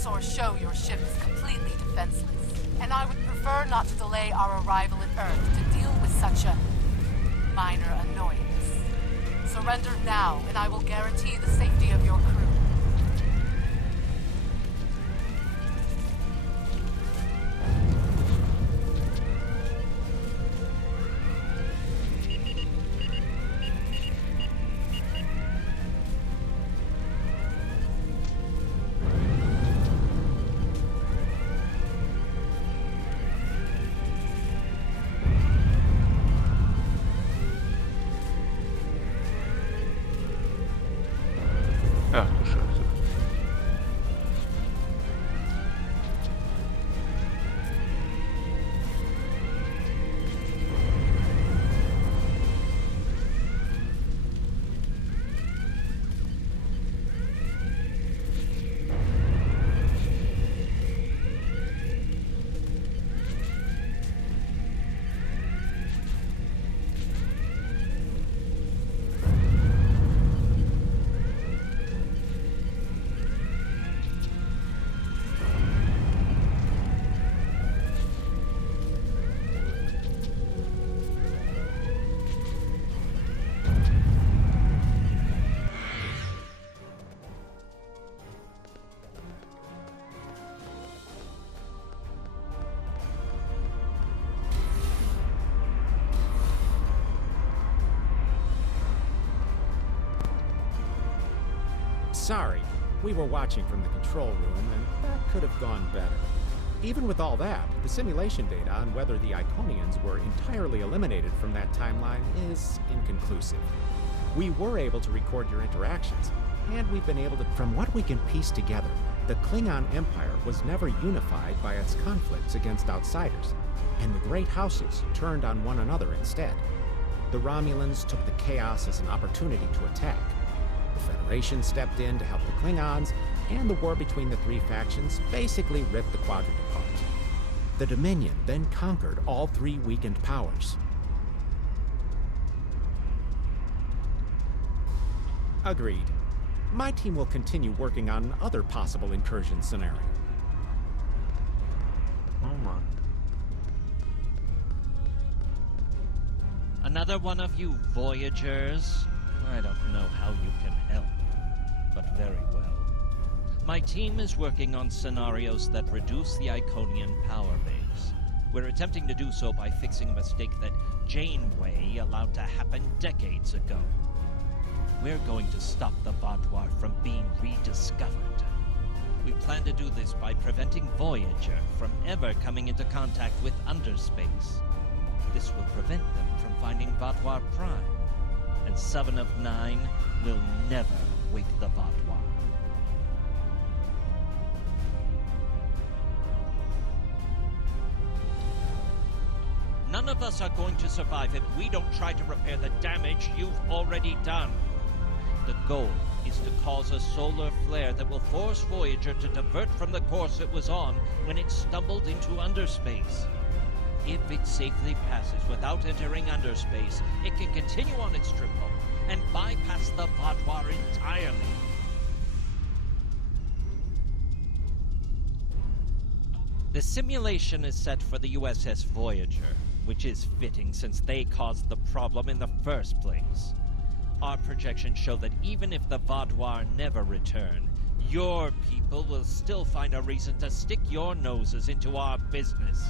announce or show your ship is completely defenseless, and I would prefer not to delay our arrival at Earth to deal with such a minor annoyance. Surrender now, and I will guarantee the safety of your crew. Ach du Scheiße. Sorry, we were watching from the control room, and that could have gone better. Even with all that, the simulation data on whether the Iconians were entirely eliminated from that timeline is inconclusive. We were able to record your interactions, and we've been able to... From what we can piece together, the Klingon Empire was never unified by its conflicts against outsiders, and the great houses turned on one another instead. The Romulans took the chaos as an opportunity to attack. The Federation stepped in to help the Klingons, and the war between the three factions basically ripped the quadrant apart. The Dominion then conquered all three weakened powers. Agreed. My team will continue working on other possible incursion scenarios. Oh Mann. Another one of you Voyagers? I don't know how you can help, but very well. My team is working on scenarios that reduce the Iconian power base. We're attempting to do so by fixing a mistake that Janeway allowed to happen decades ago. We're going to stop the Vaadwaur from being rediscovered. We plan to do this by preventing Voyager from ever coming into contact with Underspace. This will prevent them from finding Vaadwaur Prime, and 7 of 9 will never wake the Vaadwaur. None of us are going to survive if we don't try to repair the damage you've already done. The goal is to cause a solar flare that will force Voyager to divert from the course it was on when it stumbled into Underspace. If it safely passes without entering Underspace, it can continue on its trip home and bypass the Vaadwaur entirely. The simulation is set for the USS Voyager, which is fitting since they caused the problem in the first place. Our projections show that even if the Vaadwaur never return, your people will still find a reason to stick your noses into our business.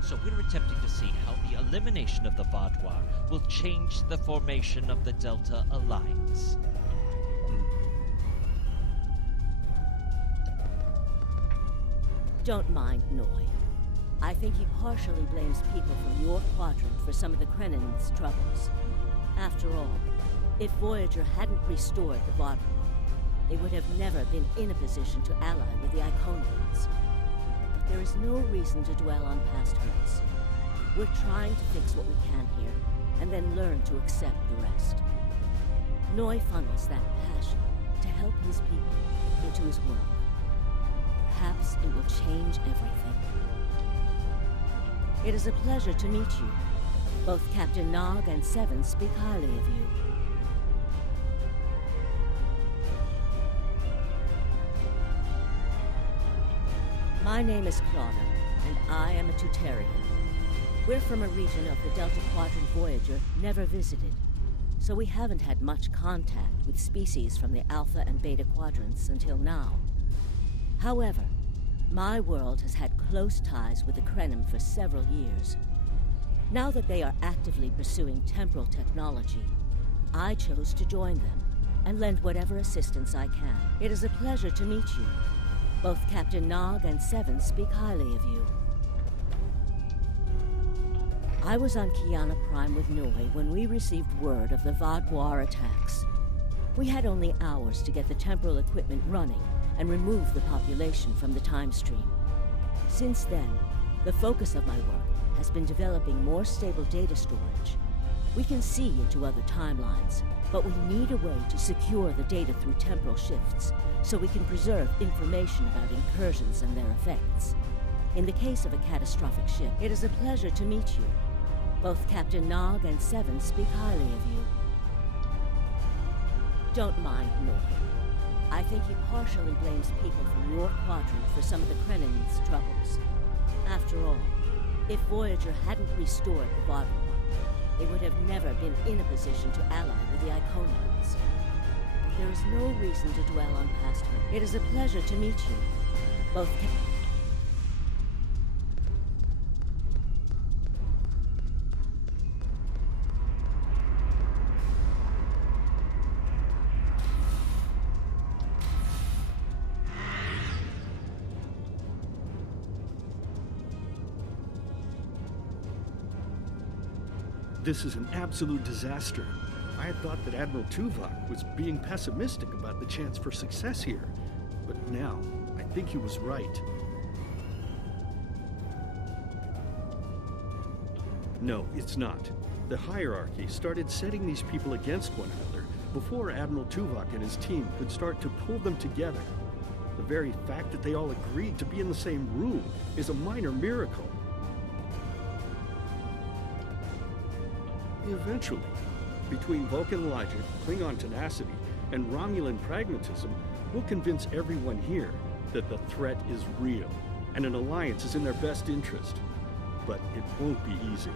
So we're attempting to see how the elimination of the Vaadwaur will change the formation of the Delta Alliance. Don't mind Noy. I think he partially blames people from your quadrant for some of the Krennin's troubles. After all, if Voyager hadn't restored the Vaadwaur, they would have never been in a position to ally with the Iconians. But there is no reason to dwell on past hurts. We're trying to fix what we can here, and then learn to accept the rest. Noy funnels that passion to help his people into his world. Perhaps it will change everything. It is a pleasure to meet you. Both Captain Nog and Seven speak highly of you. My name is Claudia, and I am a Tutarian. We're from a region of the Delta Quadrant Voyager never visited, so we haven't had much contact with species from the Alpha and Beta Quadrants until now. However, my world has had close ties with the Krenim for several years. Now that they are actively pursuing temporal technology, I chose to join them and lend whatever assistance I can. It is a pleasure to meet you. Both Captain Nog and Seven speak highly of you. I was on Kiana Prime with Noi when we received word of the Vaadwaur attacks. We had only hours to get the temporal equipment running and remove the population from the time stream. Since then, the focus of my work has been developing more stable data storage. We can see into other timelines, but we need a way to secure the data through temporal shifts, so we can preserve information about incursions and their effects. In the case of a catastrophic ship, it is a pleasure to meet you. Both Captain Nog and Seven speak highly of you. Don't mind Noi. I think he partially blames people from your quadrant for some of the Krenin's troubles. After all, if Voyager hadn't restored the Vaadwaur, they would have never been in a position to ally with the Iconians. There is no reason to dwell on past hurt. It is a pleasure to meet you. Both This is an absolute disaster. I had thought that Admiral Tuvok was being pessimistic about the chance for success here. But now, I think he was right. No, it's not. The hierarchy started setting these people against one another before Admiral Tuvok and his team could start to pull them together. The very fact that they all agreed to be in the same room is a minor miracle. Eventually, between Vulcan logic, Klingon tenacity, and Romulan pragmatism, we'll convince everyone here that the threat is real, and an alliance is in their best interest. But it won't be easy.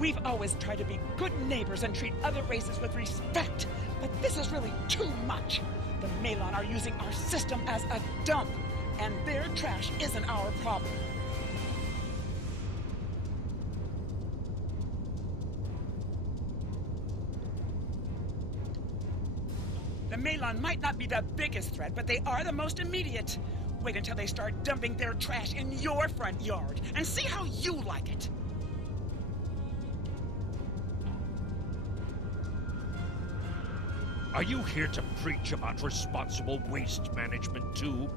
We've always tried to be good neighbors and treat other races with respect, but this is really too much. The Malon are using our system as a dump, and their trash isn't our problem. The Malon might not be the biggest threat, but they are the most immediate. Wait until they start dumping their trash in your front yard, and see how you like it. Are you here to preach about responsible waste management too?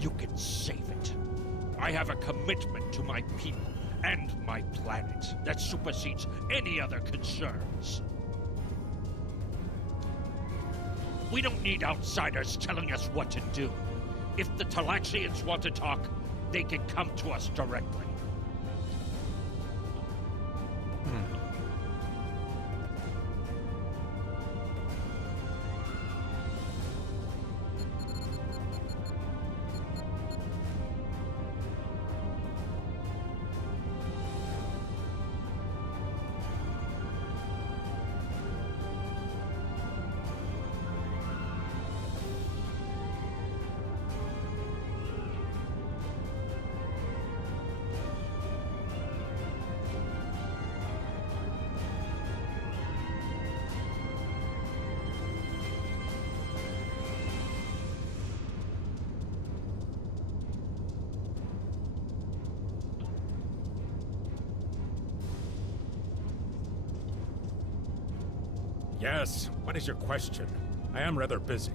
You can save it. I have a commitment to my people and my planet that supersedes any other concerns. We don't need outsiders telling us what to do. If the Talaxians want to talk, they can come to us directly. Yes, what is your question? I am rather busy.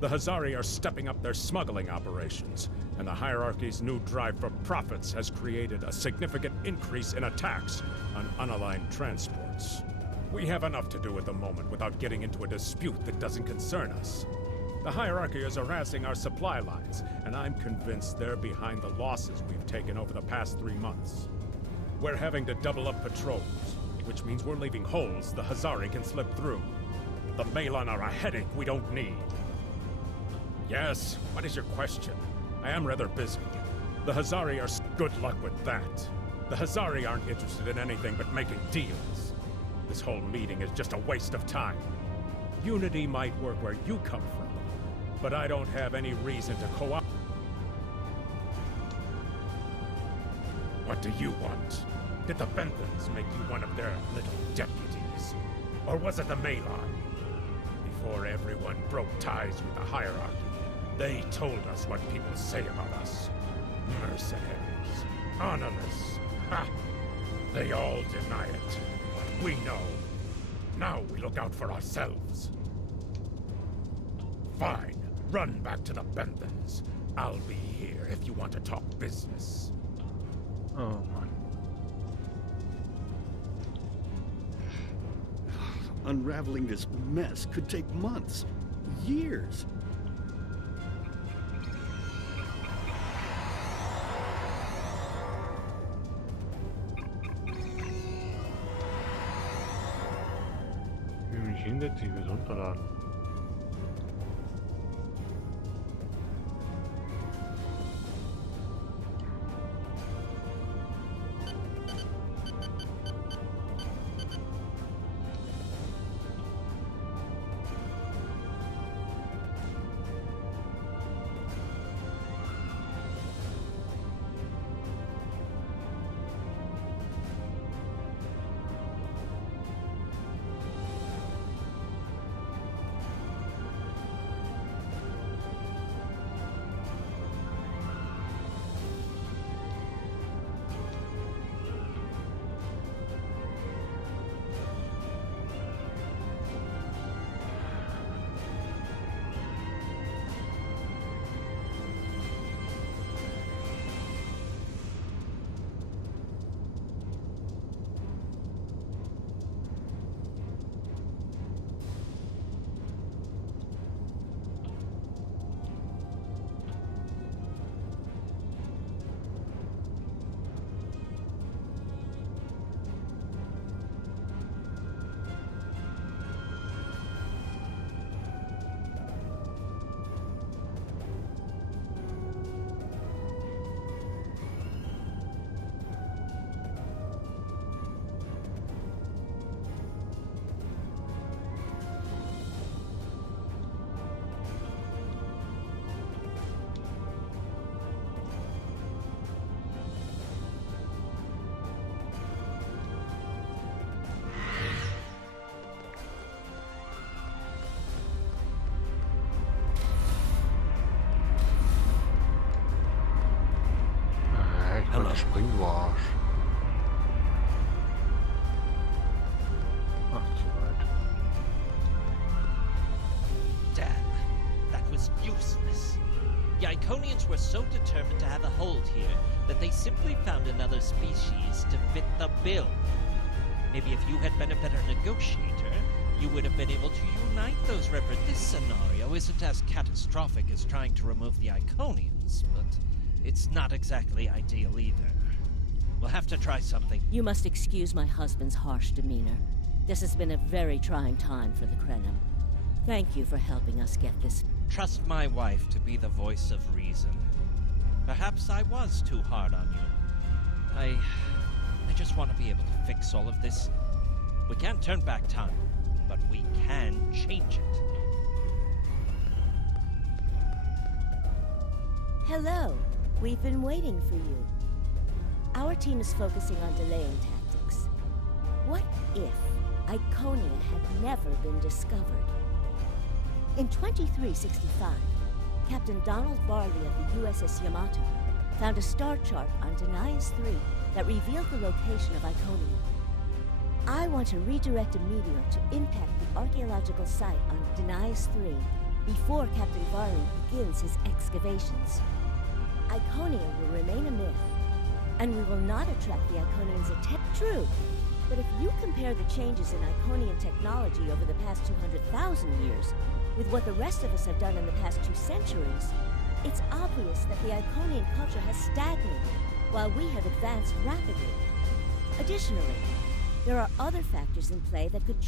The Hazari are stepping up their smuggling operations, and the hierarchy's new drive for profits has created a significant increase in attacks on unaligned transports. We have enough to do at the moment without getting into a dispute that doesn't concern us. The hierarchy is harassing our supply lines, and I'm convinced they're behind the losses we've taken over the past 3 months. We're having to double up patrols, which means we're leaving holes the Hazari can slip through. The Malon are a headache we don't need. Yes, what is your question? I am rather busy. The Hazari are good luck with that. The Hazari aren't interested in anything but making deals. This whole meeting is just a waste of time. Unity might work where you come from, but I don't have any reason to co-op. What do you want? Did the Benthans make you one of their little deputies? Or was it the Malon? Before everyone broke ties with the hierarchy, they told us what people say about us. Mercenaries. Honorless. Ha! They all deny it. But we know. Now we look out for ourselves. Fine. Run back to the Benthans. I'll be here if you want to talk business. Oh Mann. Unraveling this mess could take months, years. Wie mich hinsetze, ich will es runterladen. Spring, du Arsch. Ach, zu weit. Damn, that was useless. The Iconians were so determined to have a hold here that they simply found another species to fit the bill. Maybe if you had been a better negotiator, you would have been able to unite those This scenario isn't as catastrophic as trying to remove the Iconians, but it's not exactly ideal either. We'll have to try something. You must excuse my husband's harsh demeanor. This has been a very trying time for the Krenim. Thank you for helping us get this. Trust my wife to be the voice of reason. Perhaps I was too hard on you. I just want to be able to fix all of this. We can't turn back time, but we can change it. Hello. We've been waiting for you. Our team is focusing on delaying tactics. What if Iconia had never been discovered? In 2365, Captain Donald Varley of the USS Yamato found a star chart on Denias 3 that revealed the location of Iconia. I want to redirect a meteor to impact the archaeological site on Denias 3 before Captain Varley begins his excavations. Iconia will remain a myth, and we will not attract the Iconians' attention. True, but if you compare the changes in Iconian technology over the past 200,000 years with what the rest of us have done in the past 2 centuries, it's obvious that the Iconian culture has stagnated while we have advanced rapidly. Additionally, There are other factors in play that could